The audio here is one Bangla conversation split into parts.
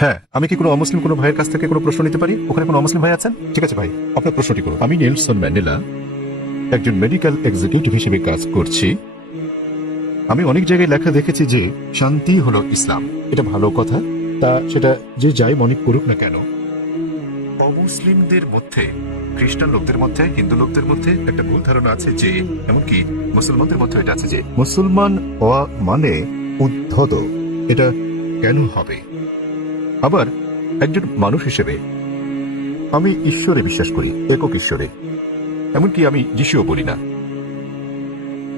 হ্যাঁ, আমি কি কোনো অমুসলিম কোনো ভাইয়ের কাছ থেকে কোনো প্রশ্ন নিতে পারি? ওখানে কোনো অমুসলিম ভাই আছেন? ঠিক আছে ভাই, আপনার প্রশ্নটি করুন। আমি নেলসন ম্যান্ডেলা, একজন মেডিকেল এক্সিকিউটিভ হিসেবে কাজ করছি। আমি অনেক জায়গায় লেখা দেখেছি যে শান্তি হলো ইসলাম। এটা ভালো কথা, তা সেটা যে যাই মনে করুক না কেন, অমুসলিমদের মধ্যে, খ্রিস্টান লোকদের মধ্যে, হিন্দু লোকদের মধ্যে একটা ভুল ধারণা আছে যে, এমনকি মুসলমানদের মধ্যে এটা আছে যে মুসলমান হওয়া মানে উদ্ধত। এটা কেন হবে? আবার একজন মানুষ হিসেবে আমি ঈশ্বরে বিশ্বাস করি, একক ঈশ্বরে। এমনকি আমি যিশুও বলি না।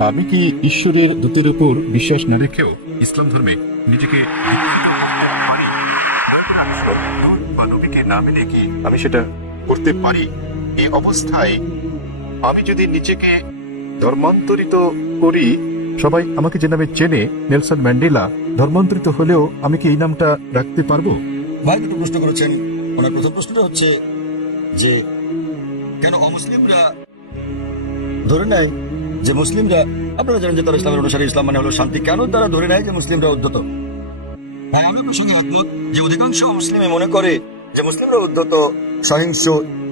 আমি কি ঈশ্বরের দূতের উপর বিশ্বাস না রেখেও ইসলাম ধর্মে নিজেকে বা নবীকে না মেনে কি আমি সেটা করতে পারি? এই অবস্থায় আমি যদি নিজেকে ধর্মান্তরিত করি, সবাই আমাকে যে নামে চেনে, নেলসন ম্যান্ডেলা, ধর্মান্তরিত হলেও আমি কি এই নামটা রাখতে পারবো? ভাই দুটো প্রশ্ন করেছেন। ওনার প্রথম প্রশ্নটা হচ্ছে যে কেন অমুসলিমরা ধরে নেয় যে মুসলিমরা, আপনারা জানেন যে তারা ইসলামের অনুসারী, ইসলাম মানে হলো শান্তি, কেন তারা ধরে নেয় যে মুসলিমরা উদ্ধত? হ্যাঁ, আমি আপনার সঙ্গে একমত যে অধিকাংশ মুসলিমে মনে করে যে মুসলিমরা উদ্ধত, সহিংস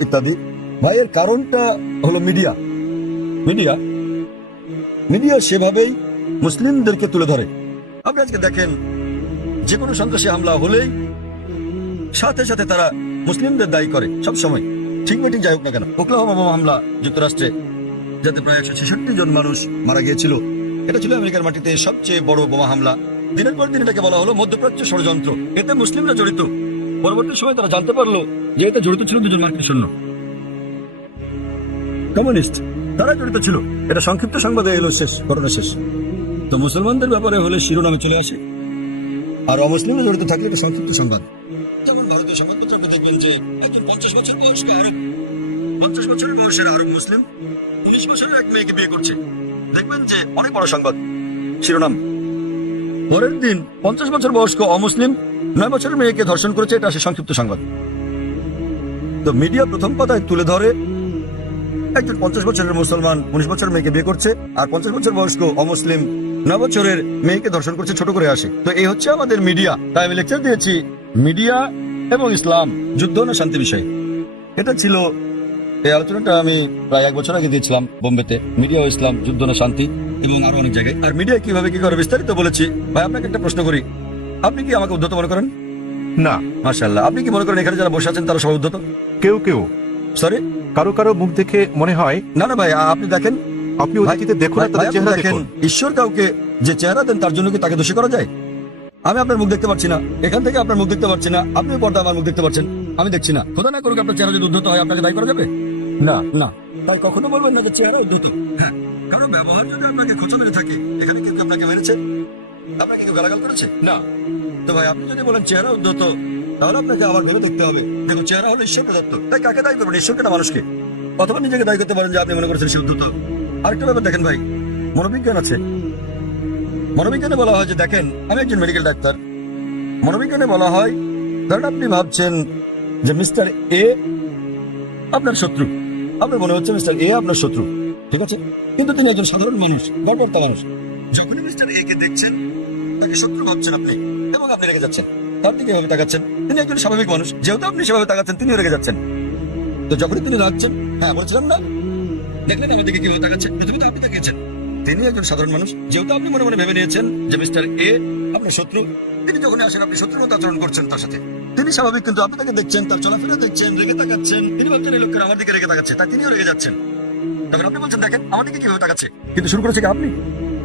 ইত্যাদি। ভাই এর কারণটা হলো মিডিয়া। মিডিয়া মিডিয়া সেভাবেই মুসলিমদেরকে তুলে ধরে। আপনি আজকে দেখেন যে কোনো সন্ত্রাসী হামলা হলেই সাথে সাথে তারা মুসলিমদের দায়ী করে সব সময়, ঠিক না ঠিক যাই হোক না কেন। ওকলাহোমা বোমা হামলা যুক্তরাষ্ট্রে, যাতে প্রায় 166 জন মানুষ মারা গিয়েছিল, এটা ছিল আমেরিকার মাটিতে সবচেয়ে বড় বোমা হামলা। দিনের পর দিন এটাকে বলা হলো মধ্যপ্রাচ্য ষড়যন্ত্র, এতে মুসলিমরা জড়িত। পরবর্তী সময় তারা জানতে পারলো যে এতে জড়িত ছিল দুজন মার্কিন সৈন্য, কমিউনিস্ট, তারা জড়িত ছিল। এটা সংক্ষিপ্ত সংবাদে এলো শেষ, ঘটনা শেষ। তো মুসলমানদের ব্যাপারে হলে শিরোনামে চলে আসে, আর অমুসলিমরা জড়িত থাকলে এটা সংক্ষিপ্ত সংবাদ। যেমন ভারতীয় সংবাদপত্র আপনি দেখবেন যে একজন 50 বছর বয়স্ক আরব, 50 বছরের বয়সের আরব মুসলিম 19 বছরের এক মেয়েকে বিয়ে করছে, দেখবেন যে অনেক বড় সংবাদ শিরোনাম। পরের দিন 50 বছর বয়স্ক অমুসলিম 9 বছরের মেয়েকে ধর্ষণ করেছে, এটা আসে সংক্ষিপ্ত সংবাদ। তো মিডিয়া প্রথম পাতায় তুলে ধরে একজন 50 বছরের মুসলমান 19 বছরের মেয়েকে বিয়ে করছে, আর 50 বছর বয়স্ক অমুসলিম 9 বছরের মেয়েকে ধর্ষণ করছে, ছোট করে আসে। তো এই হচ্ছে আমাদের মিডিয়া। তাই আমি লেকচার দিয়েছি মিডিয়া এবং ইসলাম, যুদ্ধ না শান্তি বিষয়। এটা ছিল এই আলোচনাটা, আমি প্রায় 1 বছর আগে দিয়েছিলাম বোম্বেতে, মিডিয়া ও ইসলাম, যুদ্ধ না শান্তি, এবং আরো অনেক জায়গায়। আর মিডিয়া কিভাবে কি করে বিস্তারিত বলেছি। ভাই আপনাকে একটা প্রশ্ন করি, আপনি কি আমাকে উদ্ধত মনে করেন? না। মাশাআল্লাহ। আপনি কি মনে করেন এখানে যারা বসে আছেন তারা সবাই উদ্ধত? কেউ কেউ, সরি, কারো কারো মুখ দেখে মনে হয়। না না ভাই, আপনি দেখেন, আপনি অতীতে দেখুন, ভাই, তাদের আপনি চেহারা দেখেন, দেখুন। ঈশ্বর কাউকে যে চেহারা দেন তার জন্য কি তাকে দোষী করা যায়? আমি আপনার মুখ দেখতে পাচ্ছি না, এখান থেকে আপনার মুখ দেখতে পাচ্ছি না, আপনি পর্দা আমার মুখ দেখতে পাচ্ছেন, আমি দেখছি না। খোদা না করুক আপনার চেহারা যদি উদ্ধত হয়, আপনাকে দায়ী করা যাবে না। না। তাই কখনো বলবেন না যে চেহারা উদ্ধত। হ্যাঁ, কারণ ব্যবহার যদি আপনাকে খোঁচা মেরে থাকে, এখানে কেউ আপনাকে মেরেছে, আপনাকে কেউ গালাগাল করেছে না। তো ভাই আপনি যদি বলেন চেহারা উদ্ধত, তাহলে আপনাকে আবার ভেবে দেখতে হবে। দেখুন, চেহারা হলো ঈশ্বর প্রদত্ত, তাই কাকে দায়ী করবেন, ঈশ্বরকে না মানুষকে? অথবা নিজেকে দায়ী করতে পারেন যে আপনি মনে করছেন সে উদ্ধত। আরেকটা ব্যাপার দেখেন ভাই, মনোবিজ্ঞান আছে। মনোবিজ্ঞানে বলা হয় যে, দেখেন আমি একজন মেডিকেল ডাক্তার, মনোবিজ্ঞানে বলা হয় ধরেন আপনি ভাবছেন যে মিস্টার এ আপনার শত্রু, আপনার মনে হচ্ছে মিস্টার এ আপনার শত্রু, ঠিক আছে, কিন্তু তিনি একজন সাধারণ মানুষ, গড়বড়তা মানুষ। যখনই মিস্টার এ কে দেখছেন, তাকে শত্রু ভাবছেন আপনি, এবং আপনি রেগে যাচ্ছেন, তার দিকে এভাবে তাকাচ্ছেন। তিনি একজন স্বাভাবিক মানুষ, যেহেতু আপনি সেভাবে তাকাচ্ছেন তিনিও রেগে যাচ্ছেন। তো যখনই তিনি রাখছেন, হ্যাঁ বলছিলাম না, দেখলেন আমার দিকে কিভাবে তাকাচ্ছেন, প্রথমে তো আপনি তাকিয়েছেন। তিনি একজন সাধারণ মানুষ, যেহেতু আপনি মনে মনে ভেবে নিয়েছেন যে মিস্টার এ আপনার শত্রু, তিনি যখনই আসেন আপনি শত্রুর মতো আচরণ করছেন তার সাথে। তিনি স্বাভাবিক, কিন্তু আপনি তাকে দেখছেন, তার চলাফেরা দেখছেন, রেগে তাকাচ্ছেন। তিনি ভাবছেন এই লোকের আমার দিকে রেগে তাকাচ্ছে, তাই তিনিও রেগে যাচ্ছেন। তখন আপনি বলছেন দেখেন আমার দিকে কিভাবে তাকাচ্ছে, কিন্তু শুরু করেছে কি আপনি?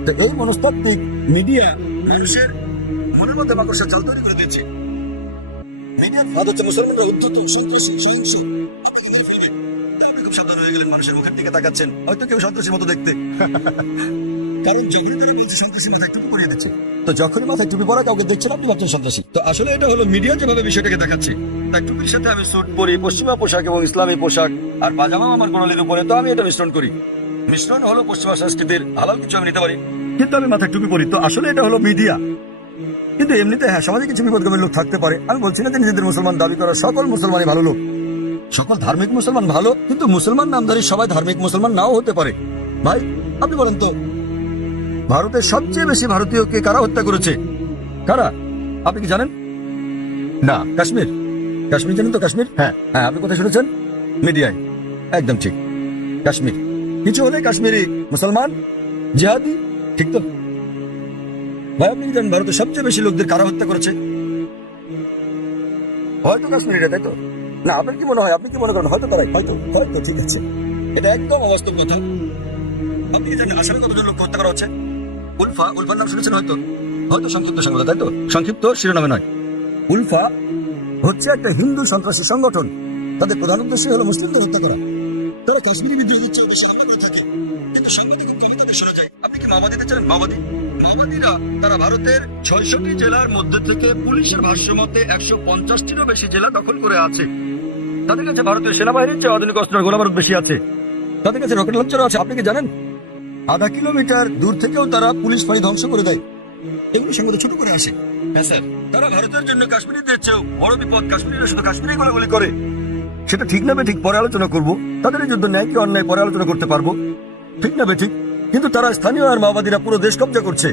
তো এই মনস্তাত্ত্বিক মিডিয়া মানুষের মনের মধ্যে মাকড়সার জাল তৈরি করে দিয়েছে। মিডিয়ার ফাঁদ হচ্ছে মুসলমানরা উদ্ধত, সন্ত্রাসী, সহিংস। আপনি খুব সাবধান হয়ে গেলেন, মানুষের মুখের দিকে তাকাচ্ছেন, হয়তো কেউ সন্ত্রাসীর মতো দেখতে। কারণ যখনই তারা বলছে সন্ত্রাসী মাথায় টুপি পরিয়ে দিচ্ছে, তো যখনই মাথায় টুপি পরা কাউকে দেখছেন আপনি ভাবছেন সন্ত্রাসী। তো আসলে এটা হলো মিডিয়া যেভাবে বিষয়টাকে দেখাচ্ছে। তাই টুপির সাথে আমি স্যুট পরি, পশ্চিমা পোশাক এবং ইসলামী পোশাক, আর পাজামা আমার গোড়ালির উপরে, তো আমি এটা মিশ্রণ করি। মিশ্রণ হলো পশ্চিমা সংস্কৃতির, হালাল কিছু আমি নিতে পারি, কিন্তু আমি মাথায় টুপি পরি। তো আসলে এটা হলো মিডিয়া। কিন্তু এমনিতে হ্যাঁ, সমাজে কিছু বিপদগামী লোক থাকতে পারে। আমি বলছি না যে নিজেদের মুসলমান দাবি করা সকল মুসলমানই ভালো লোক, সকল ধার্মিক মুসলমান ভালো, কিন্তু মুসলমান নামধারী সবাই ধার্মিক মুসলমান নাও হতে পারে। ভাই আপনি বলেন তো, ভারতের সবচেয়ে বেশি ভারতীয়কে কারা হত্যা করেছে? কারা? আপনি কি জানেন? না। কাশ্মীর, কাশ্মীর জানেন তো? কাশ্মীর, হ্যাঁ। হ্যাঁ, আপনি কোথায় শুনেছেন? মিডিয়ায়। একদম ঠিক, কাশ্মীর। কিছু হলে কাশ্মীরি মুসলমান জিহাদি, ঠিক তো? ভাই আপনি কি জানেন ভারতের সবচেয়ে বেশি লোকদের কারা হত্যা করেছে? হয়তো কাশ্মীরিরা, তাই তো? না, আপনার কি মনে হয়, আপনি কি মনে করেন হয়তো তারাই? হয়তো, হয়তো, ঠিক আছে। এটা একদম অবাস্তব কথা। আপনি কি জানেন আসামে কতজন লোক হত্যা করা হচ্ছে? উলফা, উলফার নাম শুনেছেন হয়তো? হয়তো সংক্ষিপ্ত সংবাদ, তাই তো? সংক্ষিপ্ত শিরোনামে নয়। উলফা হচ্ছে একটা হিন্দু সন্ত্রাসী সংগঠন। তাদের প্রধান উদ্দেশ্য হলো মুসলিমদের হত্যা করা। তারা কাশ্মীরি বিদ্রোহীদের চেয়ে বেশি হামলা করে থাকে, কিন্তু সংবাদে খুব কমই তাদের শোনা যায়। আপনি কি মাওবাদীদের জানেন? মাওবাদীরা তারা ভারতের ৬৬টি জেলার মধ্যে থেকে পুলিশের ভাষ্য মতে ১৫০টিরও বেশি জেলা দখল করে আছে। তাদের কাছে ভারতের সেনাবাহিনীর চেয়ে আধুনিক অস্ত্র আর গোলাবারুদ বেশি আছে। তাদের কাছে রকেট লঞ্চারও আছে। আপনি কি জানেন? আধা কিলোমিটার দূর থেকেও তারা পুলিশ ফাঁড়ি ধ্বংস করে দেয়। এগুলো সংবাদে ছোট করে আসে। হ্যাঁ স্যার, তারা ভারতের জন্য কাশ্মীরিদের চেয়েও বড় বিপদ। কাশ্মীরিরা শুধু কাশ্মীরি গোলাগুলি করে। সেটা ঠিক না বেঠিক পরে আলোচনা করব। তাদের এই যুদ্ধ ন্যায় কি অন্যায় পরে আলোচনা করতে পারবো। ঠিক না বেঠিক, কিন্তু তারা স্থানীয় আর মাওবাদীরা পুরো দেশ কব্জা করছে,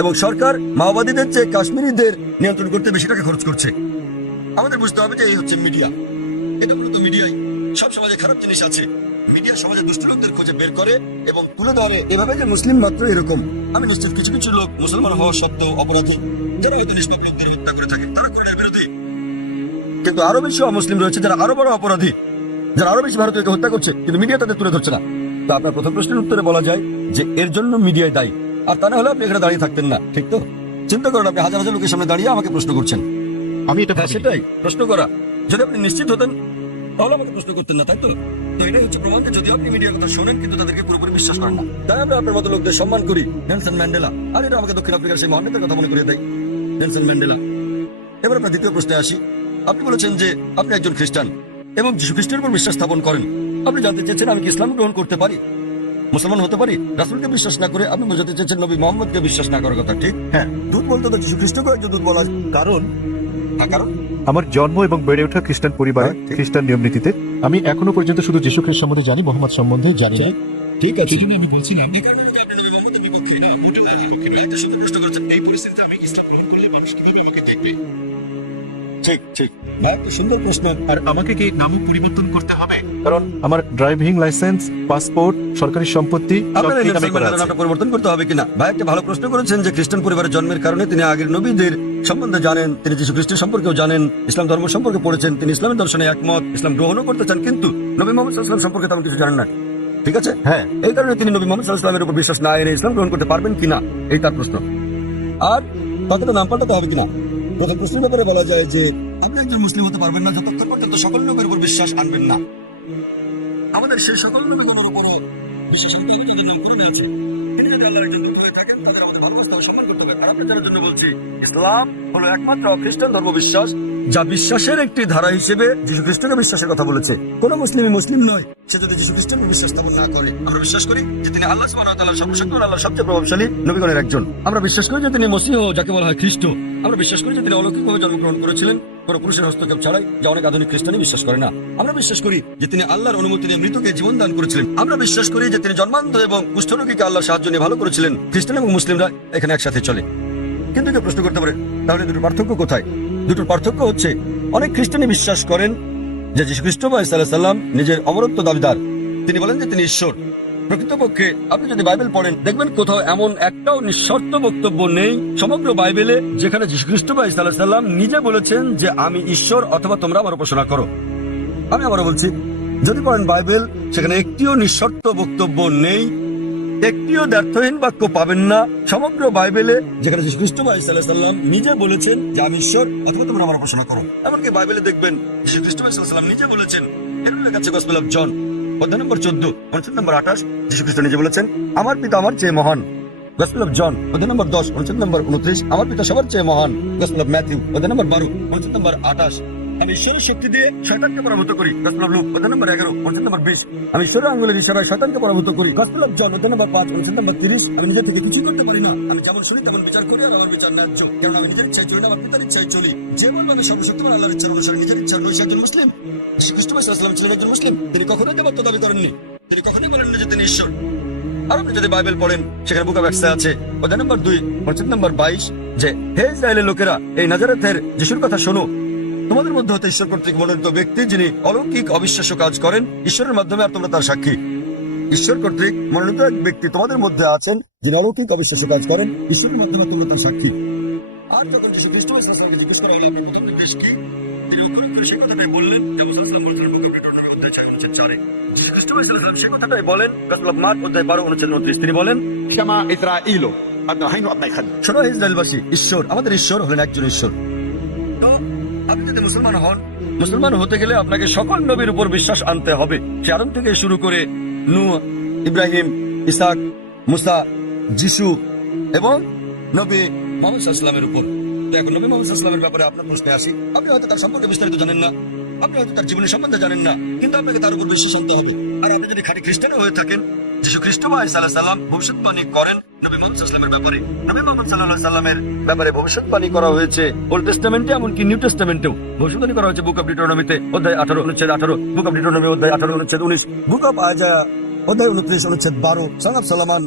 এবং সরকার মাওবাদীদের চেয়ে কাশ্মীরিদের নিয়ন্ত্রণ করতে বেশি টাকা খরচ করছে। আমাদের বুঝতে হবে যে এই হচ্ছে মিডিয়া। এটা মূলত মিডিয়াই। সব সমাজে খারাপ জিনিস আছে, মিডিয়া সমাজে দুষ্ট লোকদের খোঁজে বের করে এবং তুলে ধরে এভাবে যে মুসলিম মাত্র এরকম। আমি নিশ্চিত কিছু কিছু লোক মুসলমান হওয়া সত্ত্বেও অপরাধী, যারা হয়তো নিষ্পাপ লোকদের হত্যা করে থাকে, তারা কোরআনের বিরোধী। কিন্তু আরো বেশি অমুসলিম রয়েছে যারা আরো বড় অপরাধী, যারা আরো বেশি ভারতীয়কে হত্যা করছে, কিন্তু মিডিয়া তাদের তুলে ধরছে না। তো আপনার প্রথম প্রশ্নের উত্তরে বলা যায় যে এর জন্য মিডিয়ায় দায়ী। আর তা না হলে আপনি এখানে দাঁড়িয়ে থাকতেন না, ঠিক তো? চিন্তা করেন, আপনি হাজার হাজার লোকের সামনে দাঁড়িয়ে আমাকে প্রশ্ন করছেন। আমি এটা হ্যাঁ, ভাবিনি। সেটাই প্রশ্ন করা। যদি আপনি নিশ্চিত হতেন তাহলে আমাকে প্রশ্ন করতেন না, তাই তো? তো এটাই হচ্ছে প্রমাণ যে যদি আপনি মিডিয়ার কথা শোনেন কিন্তু তাদেরকে পুরোপুরি বিশ্বাস করেন না। তাই আমরা আপনার মতো লোকদের সম্মান করি। নেলসন ম্যান্ডেলা, আর এটা আমাকে দক্ষিণ আফ্রিকার সেই মহান নেতার কথা মনে করিয়ে দেয়, নেলসন ম্যান্ডেলা। এবার আপনার দ্বিতীয় প্রশ্নে আসি। আপনি বলেছেন যে আপনি একজন খ্রিস্টান এবং যীশু খ্রিস্টের উপর বিশ্বাস স্থাপন করেন। আপনি জানতে চেয়েছেন আমি কি ইসলাম গ্রহণ করতে পারি, মুসলমান হতে পারি? রাসূলকে বিশ্বাস না করে আপনি বোঝাতে চেয়েছেন নবী মোহাম্মদকে বিশ্বাস না করার কথা, ঠিক? হ্যাঁ। দূত বলতে তো যীশু খ্রিস্টকে একজন দূত বলা হয়। কারণ কারণ আমার জন্ম এবং বেড়ে ওঠা খ্রিস্টান পরিবারে, হ্যাঁ, ঠিক। খ্রিস্টান নিয়ম নীতিতে। আমি এখনো পর্যন্ত শুধু যীশু খ্রিস্ট সম্বন্ধে জানি, মোহাম্মদ সম্বন্ধে জানি না। ঠিক আছে। সেজন্য আমি বলছিলাম এই কারণে নাকি আপনি নবী মোহাম্মদের বিপক্ষে? না, মোটেও আমি বিপক্ষে নই। একটা সুন্দর প্রশ্ন করেছেন। এই পরিস্থিতিতে আমি ইসলাম গ্রহণ করলে মানুষ কিভাবে আমাকে দেখবে? ঠিক ঠিক, হ্যাঁ, একটা সুন্দর প্রশ্ন। আর আমাকে কি নামও পরিবর্তন করতে হবে? কারণ আমার ড্রাইভিং লাইসেন্স, পাসপোর্ট, সরকারি সম্পত্তি সব আপনার এই এই নামে নেলসন করা ম্যান্ডেলার আছে। নামটা পরিবর্তন করতে হবে কিনা? ভাই একটা ভালো প্রশ্ন করেছেন যে খ্রিস্টান পরিবারের জন্মের কারণে তিনি আগের নবীদের সম্বন্ধে জানেন, তিনি যীশু খ্রিস্টের সম্পর্কেও জানেন, ইসলাম ধর্ম সম্পর্কে পড়েছেন, তিনি ইসলামের দর্শনে একমত, ইসলাম গ্রহণও করতে চান, কিন্তু নবী মোহাম্মদ সাল্লাল্লাহু আলাইহি ওয়াসাল্লাম সম্পর্কে তেমন কিছু জানেন না। ঠিক আছে, হ্যাঁ। এই কারণে তিনি নবী মোহাম্মদ সাল্লাল্লাহু আলাইহি ওয়াসাল্লামের উপর বিশ্বাস না এনে ইসলাম গ্রহণ করতে পারবেন কিনা, এই তার প্রশ্ন। আর তাদের নাম পাল্টাতে হবে কিনা? প্রথম প্রশ্নের ব্যাপারে বলা যায় যে আপনি একজন মুসলিম হতে পারবেন না যতক্ষণ পর্যন্ত সকল নবীর উপর বিশ্বাস আনবেন না। আমাদের সেই সকল নবীগুলোর উপরও বিশ্বাস আনতে হবে যাদের নাম কোরআনে আছে। তিনি যদি আল্লাহর একজন দূত হয়ে থাকেন তাদের আমাদের ভালোবাসতে হবে, সম্মান করতে হবে। আর আপনার জানার জন্য বলছি, ইসলাম হলো একমাত্র খ্রিস্টান ধর্ম বিশ্বাস যা বিশ্বাসের একটি ধারা হিসেবে যীশু খ্রিস্টকে বিশ্বাসের কথা বলেছে। কোন মুসলিমই মুসলিম নয় সে যদি যীশু খ্রিস্টের উপর বিশ্বাস স্থাপন না করে। আমরা বিশ্বাস করি যে তিনি আল্লাহ সুবহানাহু ওয়া তাআলার সর্বশক্তিমান, আল্লাহর সবচেয়ে প্রভাবশালী নবীগণের একজন। আমরা বিশ্বাস করি যে তিনি মসীহ, যাকে বলা হয় খ্রিস্ট। আমরা বিশ্বাস করি যে তিনি অলৌকিকভাবে জন্মগ্রহণ করেছিলেন, কোন পুরুষের হস্তক্ষেপ ছাড়াই, যা অনেক আধুনিক খ্রিস্টানই বিশ্বাস করে না। আমরা বিশ্বাস করি যে তিনি আল্লাহর অনুমতি নিয়ে মৃতকে জীবন দান করেছিলেন। আমরা বিশ্বাস করি যে তিনি জন্মান্ধ এবং কুষ্ঠরোগীকে আল্লাহর সাহায্য নিয়ে ভালো করেছিলেন। খ্রিস্টান এবং মুসলিমরা এখানে একসাথে চলে। কিন্তু কেউ প্রশ্ন করতে পারে তাহলে দুটোর পার্থক্য কোথায়? দুটোর পার্থক্য হচ্ছে অনেক খ্রিস্টানই বিশ্বাস করেন যে যীশু খ্রিস্ট বা ঈসা আলাইহিস সালাম নিজের অমরত্ব দাবিদার। তিনি বলেন যে তিনি ঈশ্বর। প্রকৃতপক্ষে আপনি যদি বাইবেল পড়েন দেখবেন কোথাও এমন একটাও নিঃশর্ত বক্তব্য নেই সমগ্র বাইবেলে যেখানে যীশু খ্রিস্ট বা ঈসা আলাইহিস সালাম নিজে বলেছেন যে আমি ঈশ্বর অথবা তোমরা আমার উপাসনা করো। আমি আবারও বলছি, যদি পড়েন বাইবেল সেখানে একটিও নিঃশর্ত বক্তব্য নেই, একটিও দ্ব্যর্থহীন বাক্য পাবেন না সমগ্র বাইবেলে যেখানে যীশু খ্রিস্ট বা ঈসা আলাইহিস সালাম নিজে বলেছেন যে আমি ঈশ্বর অথবা তোমরা আমার উপাসনা করো। এমনকি বাইবেলে দেখবেন যীশু খ্রিস্ট বা ঈসা আলাইহিস সালাম নিজে বলেছেন, এর উল্লেখ আছে গসপেল অফ জন অধ্যায় নম্বর 14 অনুচ্ছেদ নম্বর 28। যীশু খ্রিস্ট নিজে বলেছেন আমার পিতা আমার চেয়ে মহান। গসপেল অফ জন অধ্যায় নম্বর 10 অনুচ্ছেদ নম্বর 29 আমার পিতা সবার চেয়ে মহান। গসপেল অফ ম্যাথিউ অধ্যায় নম্বর 12 অনুচ্ছেদ নম্বর 28 আমি ঈশ্বরের শক্তি দিয়ে শয়তানকে পরাভূত করি। গসপেল অফ লুক অধ্যায় নম্বর 11 অনুচ্ছেদ নম্বর 20 আমি ঈশ্বরের আঙ্গুলের ইশারায় শয়তানকে পরাভূত করি। গসপেল অফ জন অধ্যায় নম্বর 5 অনুচ্ছেদ নম্বর 30 আমি নিজে থেকে কিছুই করতে পারি না, আমি যেমন শুনি তেমন বিচার করি, আর আমার বিচার ন্যায্য, কারণ আমি নিজের ইচ্ছায় চলি না, আমার পিতার ইচ্ছায় চলি। যে বলবে আমি সর্বশক্তিমান আল্লাহর ইচ্ছার অনুসারে নিজের ইচ্ছা নই সে একজন মুসলিম। যীশু খ্রিস্ট সাল্লাল্লাহু আলাইহি ওয়াসাল্লাম ছিলেন একজন মুসলিম। তিনি কখনোই দেবত্ব দাবি করেননি, তিনি কখনোই বলেন না যে তিনি ঈশ্বর। আর আপনি যদি বাইবেল পড়েন সেখানে বুক অফ অ্যাক্টসে আছে অধ্যায় নম্বর 2 অনুচ্ছেদ নম্বর 22 যে হে ইসরায়েলের লোকেরা এই নাজারেথের যিশুর কথা শোনো, তোমাদের মধ্যে হতে ঈশ্বর কর্তৃক মনোনীত ব্যক্তি যিনি অলৌকিক অবিশ্বাস্য কাজ করেন ঈশ্বরের মাধ্যমে, আর তোমরা তার সাক্ষী। ঈশ্বর কর্তৃক মনোনীত এক ব্যক্তি তোমাদের মধ্যে আছেন যিনি অলৌকিক অবিশ্বাস্য কাজ করেন ঈশ্বরের মাধ্যমে, তোমরা তার সাক্ষী। আর যখন যীশু খ্রিস্ট ইসলামকে জিজ্ঞেস করা হলো আপনার প্রথম নির্দেশ কি, তিনি উত্তর করে সেই কথাটাই বললেন যে মুসা ইসলাম বলছেন বুক অফ ডিউটোনমি অধ্যায় 6:4। যীশু খ্রিস্ট ইসলাম সেই কথাটাই বলেন গসপেল অফ মার্ক অধ্যায় 12:29। তিনি বলেন, שמע ישראל, היינו אדוני אחד. শোনো হে ইসরায়েলবাসী, ঈশ্বর আমাদের ঈশ্বর হলেন একজন ঈশ্বর। তো আপনি যদি মুসলমান হন, মুসলমান হতে গেলে আপনাকে সকল নবীর উপর বিশ্বাস আনতে হবে। সে আদম থেকে শুরু করে নূহ, ইব্রাহিম, ইসাক, মুসা, যিশু এবং নবী মুহাম্মদ সাল্লাল্লাহু আলাইহি ওয়াসাল্লামের উপর। তো এখন নবী মুহাম্মদ সাল্লাল্লাহু আলাইহি ওয়াসাল্লামের ব্যাপারে আপনার প্রশ্নে আসি। আপনি হয়তো তার সম্পর্কে বিস্তারিত জানেন না, আপনি হয়তো তার জীবনের সম্বন্ধে জানেন না, কিন্তু আপনাকে তার উপর বিশ্বাস আনতে হবে। আর আপনি যদি খাঁটি খ্রিস্টান হয়ে থাকেন, যিশু খ্রিস্ট আলাইহিস সালাম ভবিষ্যৎবাণী করেন নবী মুহাম্মদ সাল্লাল্লাহু আলাইহি ওয়াসাল্লামের ব্যাপারে। নবী মুহাম্মদ সাল্লাল্লাহু আলাইহি ওয়াসাল্লামের ব্যাপারে ভবিষ্যৎবাণী করা হয়েছে ওল্ড টেস্টামেন্টে, এমনকি নিউ টেস্টামেন্টেও ভবিষ্যৎবাণী করা হয়েছে বুক অফ ডিউটোনমিতে অধ্যায় 18:18, বুক অফ ডিউটোনমি অধ্যায় 18:19, বুক অফ আইজায়া অধ্যায় 29:12, সং অফ সলোমন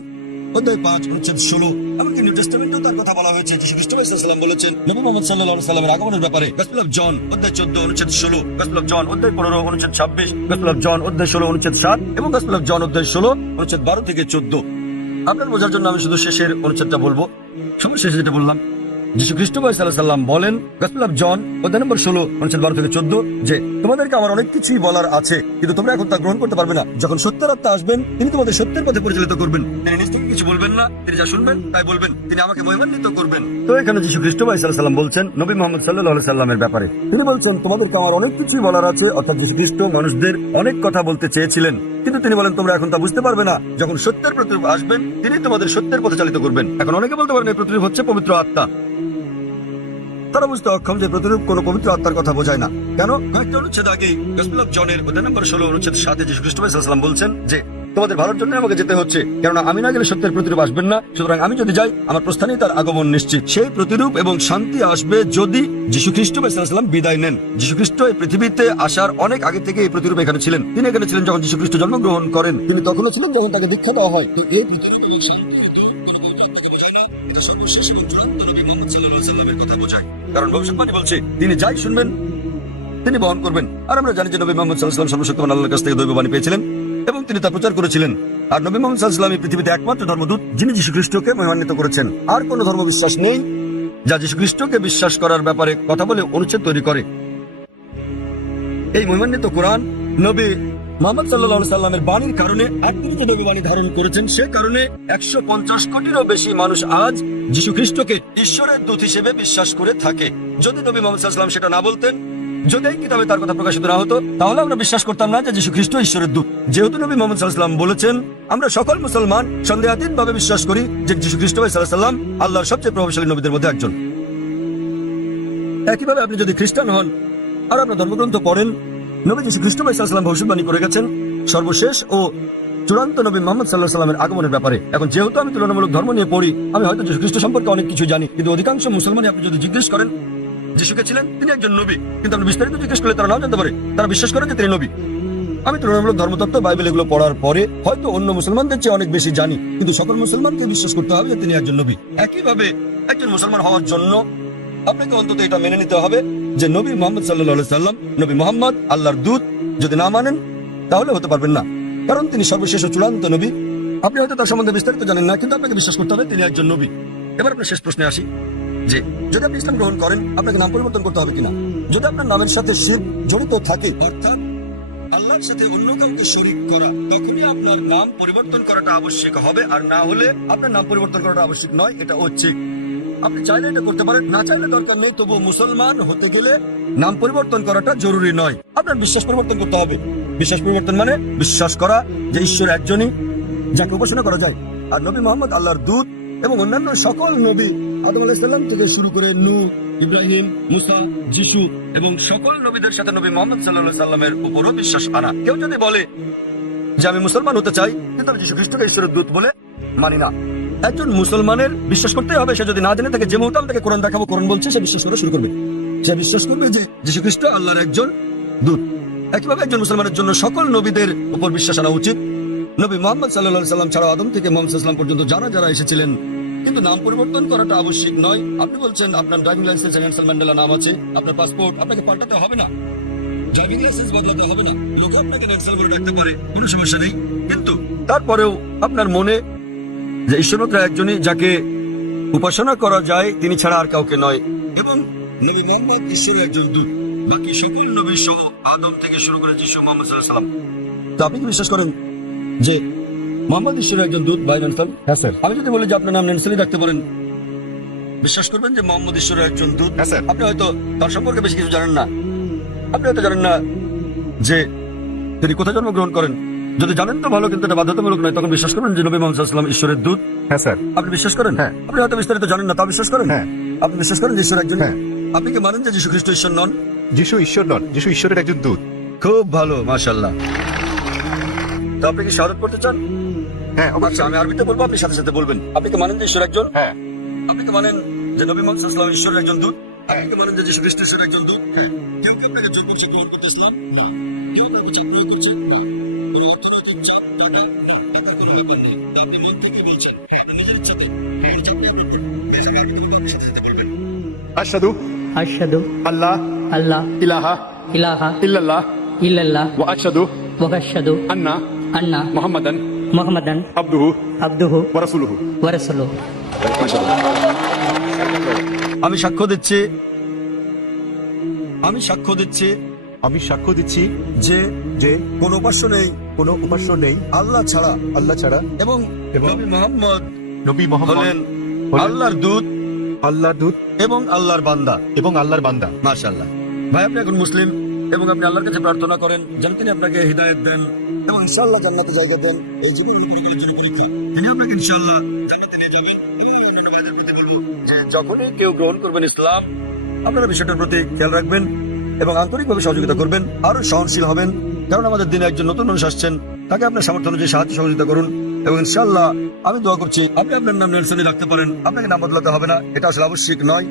অধ্যায় 5:16। এমনকি নিউ টেস্টামেন্টেও তার কথা বলা হয়েছে। যিশু খ্রিস্ট আলাইহিস সালাম বলেছেন নবী মুহাম্মদ সাল্লাল্লাহু আলাইহি ওয়াসাল্লামের আগমনের ব্যাপারে গসপেল অফ জন অধ্যায় 14:16, গসপেল অফ জন অধ্যায় 15:26, গসপেল অফ জন অধ্যায় 16:7 এবং গসপেল অফ জন অধ্যায় 16:12 থেকে 14। আপনার বোঝার জন্য আমি শুধু শেষের অনুচ্ছেদটা বলবো। সবার শেষে যেটা বললাম, যিশু খ্রিস্ট সাল্লাম বলেন গসপেল অফ জন অধ্যায় নম্বর 16:12 থেকে 14 যে তোমাদেরকে আমার অনেক কিছুই বলার আছে, কিন্তু তোমরা এখন তা গ্রহণ করতে পারবে না। যখন সত্যের আত্মা আসবেন, তিনি তোমাদের সত্যের পথে পরিচালিত করবেন। তিনি নিজ থেকে কিছু বলবেন না, তিনি যা শুনবেন তাই বলবেন, তিনি আমাকে মহিমান্বিত করবেন। তো এখানে যিশু খ্রিস্ট সাল্লাম বলছেন নবী মুহাম্মদ সাল্লাল্লাহু আলাইহি সাল্লামের ব্যাপারে, তিনি বলছেন তোমাদেরকে আমার অনেক কিছুই বলার আছে। অর্থাৎ যিশু খ্রিস্ট মানুষদের অনেক কথা বলতে চেয়েছিলেন, কিন্তু তিনি বলেন তোমরা এখন তা বুঝতে পারবে না। যখন সত্যের প্রতিরূপ আসবেন, তিনি তোমাদের সত্যের পথে চালিত করবেন। এখন অনেকে বলতে পারেন এই প্রতিরূপ হচ্ছে পবিত্র আত্মা। তারা বুঝতে অক্ষম যে প্রতিরূপ কোন পবিত্র আত্মার কথা বোঝায় না। কেন? কয়েকটা অনুচ্ছেদ আগে গসপেল অফ জনের অধ্যায় নম্বর 16:7 যিশু খ্রিস্ট সাল্লাম বলছেন যে তোমাদের ভালোর জন্য আমাকে যেতে হচ্ছে, কেননা আমি না গেলে সত্যের প্রতিরূপ আসবেন না। সুতরাং আমি যদি যাই, আমার প্রস্থানেই তার আগমন নিশ্চিত। সেই প্রতিরূপ এবং শান্তি আসবে যদি যিশু খ্রিস্ট সাল্লাম বিদায় নেন। যিশু খ্রিস্ট এই পৃথিবীতে আসার অনেক আগে থেকে এই প্রতিরূপ এখানে ছিলেন। তিনি এখানে ছিলেন যখন যিশু খ্রিস্ট জন্মগ্রহণ করেন, তিনি তখনও ছিলেন যখন তাকে দীক্ষা দেওয়া হয়। তো এই প্রতিরূপ এবং শান্তি কিন্তু কোনো পবিত্র আত্মাকে বোঝায় না, এটা সর্বশেষ এবং চূড়ান্ত নবী মুহাম্মদ সাল্লাল্লাহু আলাইহি সাল্লামের কথা বোঝায়। কারণ ভবিষ্যৎবাণী বলছে তিনি যাই শুনবেন তিনি বহন করবেন। আর আমরা জানি যে নবী মুহাম্মদ সাল্লাল্লাহু আলাইহি ওয়াসাল্লাম সর্বশক্তিমান আল্লাহর কাছ থেকে দৈববাণী পেয়েছিলেন এবং তিনি তা প্রচার করেছিলেন। আর নবী মুহাম্মদ সাল্লাল্লাহু আলাইহি ওয়াসাল্লাম এই পৃথিবীতে একমাত্র ধর্মদূত যিনি যিশু খ্রিস্টকে মহিমান্বিত করেছেন। আর কোন ধর্ম বিশ্বাস নেই যা যিশু খ্রিস্টকে বিশ্বাস করার ব্যাপারে কথা বলে অনুচ্ছেদ তৈরি করে। এই মহিমান্বিত কোরআন নবী মুহাম্মদ সাল্লাল্লাহু আলাইহি সাল্লামের বাণীর কারণে একত্রিত নবী বাণী ধারণ করেছেন। সে কারণে 150 কোটিরও বেশি মানুষ আজ যিশু খ্রিস্টকে ঈশ্বরের দূত হিসেবে বিশ্বাস করে থাকে। যদি নবী মুহাম্মদ সাল্লাল্লাহু আলাইহি সাল্লাম সেটা না বলতেন, যদি এই কিতাবে তার কথা প্রকাশিত না হতো, তাহলে আমরা বিশ্বাস করতাম না যে যিশু খ্রিস্ট ঈশ্বরের দূত। যেহেতু নবী মুহাম্মদ সাল্লাল্লাহু আলাইহি সাল্লাম বলেছেন, আমরা সকল মুসলমান সন্দেহাতীতভাবে বিশ্বাস করি যে যিশু খ্রিস্ট সাল্লাল্লাহু আলাইহি সাল্লাম আল্লাহর সবচেয়ে প্রভাবশালী নবীদের মধ্যে একজন। একইভাবে আপনি যদি খ্রিস্টান হন আর আপনার ধর্মগ্রন্থ পড়েন, নবী যিশু খ্রিস্ট সাল্লাল্লাহু আলাইহি সাল্লাম ভবিষ্যৎবাণী করে গেছেন সর্বশেষ ও চূড়ান্ত নবী মুহাম্মদ সাল্লাল্লাহু আলাইহি সাল্লামের আগমনের ব্যাপারে। এখন যেহেতু আমি তুলনামূলক ধর্ম নিয়ে পড়ি, আমি হয়তো যিশু খ্রিস্ট সম্পর্কে অনেক কিছু জানি, কিন্তু অধিকাংশ মুসলমানই আপনি যদি জিজ্ঞেস করেন যিশুকে ছিলেন, তিনি একজন নবী, কিন্তু আপনি বিস্তারিত জিজ্ঞেস করলে তারা নাও জানতে পারে। তারা বিশ্বাস করে যে তিনি নবী। আমি তুলনামূলক ধর্মতত্ত্ব বাইবেল এগুলো পড়ার পরে হয়তো অন্য মুসলমানদের চেয়ে অনেক বেশি জানি, কিন্তু সকল মুসলমানকে বিশ্বাস করতে হবে যে তিনি একজন নবী। একইভাবে একজন মুসলমান হওয়ার জন্য আপনাকে অন্তত এটা মেনে নিতে হবে যে নবী মুহাম্মদ সাল্লাল্লাহু আলাইহি সাল্লাম, নবী মুহাম্মদ আল্লাহর দূত। যদি না মানেন তাহলে হতে পারবেন না, কারণ তিনি সর্বশেষ ও চূড়ান্ত নবী। আপনি হয়তো তার সম্বন্ধে বিস্তারিত জানেন না, কিন্তু আপনাকে বিশ্বাস করতে হবে তিনি একজন নবী। এবার আপনার শেষ প্রশ্নে আসি যে যদি আপনি ইসলাম গ্রহণ করেন, আপনাকে নাম পরিবর্তন করতে হবে কিনা। যদি আপনার নামের সাথে শিরক জড়িত থাকে, অর্থাৎ আল্লাহর সাথে অন্য কাউকে শরীক করা, তখনই আপনার নাম পরিবর্তন করাটা আবশ্যক হবে। আর না হলে আপনার নাম পরিবর্তন করাটা আবশ্যক নয়, এটা ঐচ্ছিক। আপনি চাইলে এটা করতে পারেন, না চাইলে দরকার নেই। তবু মুসলমান হতে গেলে নাম পরিবর্তন করাটা জরুরি নয়। আপনার বিশ্বাস পরিবর্তন করতে হবে। বিশ্বাস পরিবর্তন মানে বিশ্বাস করা যে ঈশ্বর একজনই, যাকে উপাসনা করা যায়। আর নবী মুহাম্মদ আল্লাহর দূত এবং অন্যান্য সকল নবী আদম আলাইহিস সালাম থেকে শুরু করে নূহ, ইব্রাহিম, মুসা, যিশু এবং সকল নবীদের সাথে নবী মুহাম্মদ সাল্লাল্লাহু আলাইহি সাল্লামের উপরও বিশ্বাস আনা। কেউ যদি বলে যে আমি মুসলমান হতে চাই, কিন্তু আমি যিশু খ্রিস্টকে ঈশ্বরের দূত বলে মানি না, একজন মুসলমানের বিশ্বাস করতেই হবে। সে যদি না জেনে থাকে, যে মুহূর্তে আমি তাকে কোরআন দেখাবো, কোরআন বলছে, সে বিশ্বাস করা শুরু করবে। সে বিশ্বাস করবে যে যিশু খ্রিস্ট আল্লাহর একজন দূত। একইভাবে একজন মুসলমানের জন্য সকল নবীদের উপর বিশ্বাস আনা উচিত। নবী মুহাম্মদ সাল্লাল্লাহু আলাইহি সাল্লাম ছাড়া আদম থেকে মুহাম্মদ সাল্লাল্লাহু আলাইহি সাল্লাম পর্যন্ত যারা যারা এসেছিলেন, কিন্তু নাম পরিবর্তন করাটা আবশ্যিক নয়। আপনি বলছেন আপনার ড্রাইভিং লাইসেন্সে নেলসন ম্যান্ডেলা নাম আছে, আপনার পাসপোর্ট, আপনাকে পাল্টাতে হবে না, ড্রাইভিং লাইসেন্স বদলাতে হবে না, লোক আপনাকে নেলসন বলে ডাকতে পারে, কোনো সমস্যা নেই। কিন্তু তারপরেও আপনার মনে যে ঈশ্বরত্রা একজনই যাকে উপাসনা করা যায়, তিনি ছাড়া আর কাউকে নয়, এবং নবী মোহাম্মদ ঈশ্বরের একজন দূত, বাকি সকল নবী সহ আদম থেকে শুরু করে যিশু মোহাম্মদ সাল্লাল্লাহু আলাইহি সাল্লাম। তো আপনি কি বিশ্বাস করেন যে মোহাম্মদ ঈশ্বরের একজন দূত ভাই নেলসন? হ্যাঁ স্যার। আমি যদি বলি যে আপনার নাম নেলসনই রাখতে পারেন, বিশ্বাস করবেন যে মোহাম্মদ ঈশ্বরের একজন দূত? হ্যাঁ স্যার। আপনি হয়তো তার সম্পর্কে বেশি কিছু জানেন না, আপনি হয়তো জানেন না যে তিনি কোথায় জন্মগ্রহণ করেন। যদি জানেন তো ভালো, কিন্তু এটা বাধ্যতামূলক নয়। তখন বিশ্বাস করবেন যে নবী মোহাম্মদ সাল্লাল্লাহু আলাইহি ওয়াসাল্লাম ঈশ্বরের দূত? হ্যাঁ স্যার। আপনি বিশ্বাস করেন? হ্যাঁ। আপনি হয়তো বিস্তারিত জানেন না, তা বিশ্বাস করেন? হ্যাঁ। আপনি বিশ্বাস করেন যে ঈশ্বর একজন? হ্যাঁ। আপনি কি মানেন যে যীশু খ্রিস্ট ঈশ্বর নন? যিশু ঈশ্বর নন, যিশু ঈশ্বরের একজন দূত। খুব ভালো, মাশাআল্লাহ। তো আপনি কি শাহাদাত করতে চান? হ্যাঁ আচ্ছা, আমি আরবিতে বলবো, আপনি সাথে সাথে বলবেন। আপনি কি মানেন যে ঈশ্বর একজন? হ্যাঁ। আপনি কি মানেন যে নবী মোহাম্মদ সাল্লাল্লাহু আলাইহি ওয়াসাল্লাম ঈশ্বরের একজন দূত? আপনি কি মানেন যে যীশু খ্রিস্ট ঈশ্বরের একজন দূত? হ্যাঁ। কেউ কি আপনাকে জোর করছে গ্রহণ করতে ইসলাম? না। কেউ আপনাকে চাপ প্রয়োগ করছে? না। কোনো অর্থনৈতিক চাপ, টাকা? না, টাকার কোনো ব্যাপার নেই। তা আপনি মন থেকে বলছেন, আপনি নিজের ইচ্ছাতে, কোনো চাপ নেই আপনার উপর। বেশ, আমি আরবিতে বলবো, আপনি সাথে সাথে বলবেন। আশহাদু আশহাদু আল্লাহ আল্লাহ ইলাহা ইলাহা ইল্লাল্লাহ ইল্লাল্লাহ ওয়া আশহাদু ওয়া আশহাদু আন্না আন্না মুহাম্মাদান মুহাম্মাদান আবদুহু আবদুহু ওয়া রাসূলুহু। ওয়া রাসূলুহু। আমি সাক্ষ্য দিচ্ছি, আমি সাক্ষ্য দিচ্ছি আমি সাক্ষ্য দিচ্ছি যে যে কোনো উপাস্য নেই কোনো উপাস্য নেই আল্লাহ ছাড়া, আল্লাহ ছাড়া, এবং এবং নবী মুহাম্মদ নবী মুহাম্মদ হলেন হলেন আল্লাহর দূত আল্লাহর দূত এবং আল্লাহর বান্দা। এবং আল্লাহর বান্দা। মাশাআল্লাহ। ভাই, আপনি এখন মুসলিম এবং আপনি আল্লাহর কাছে প্রার্থনা করেন যেন তিনি আপনাকে হিদায়াত দেন এবং ইনশাআল্লাহ জান্নাতে জায়গা দেন। এই জীবন হলো পরকালের জন্য পরীক্ষা, তিনি আপনাকে ইনশাআল্লাহ জান্নাতে নিয়ে যাবেন। এবং আমি অন্যান্য ভাইদের প্রতি বলবো যে যখনই কেউ গ্রহণ করবেন ইসলাম, আপনারা বিষয়টার প্রতি খেয়াল রাখবেন এবং আন্তরিকভাবে সহযোগিতা করবেন, আরো সহনশীল হবেন, কারণ আমাদের দিনে একজন নতুন মানুষ আসছেন, তাকে আপনার সামর্থ্য অনুযায়ী সাহায্য সহযোগিতা করুন। এবং ইনশাআল্লাহ আমি দোয়া করছি আপনি আপনার নাম নেলসনই রাখতে পারেন, আপনাকে নাম বদলাতে হবে না, এটা আসলে আবশ্যিক নয়।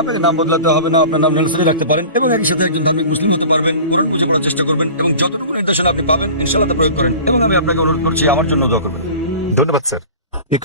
আপনাকে নাম বদলাতে হবে না, আপনার নাম নেলসনই রাখতে পারেন এবং একই সাথে একজন ধার্মিক মুসলিম হতে পারবেন। কোরআন বুঝে পড়ার চেষ্টা করবেন এবং যতটুকু নির্দেশনা আপনি পাবেন ইনশাআল্লাহ তা প্রয়োগ করেন। এবং আমি আপনাকে অনুরোধ করছি আমার জন্য দোয়া করবেন। ধন্যবাদ স্যার।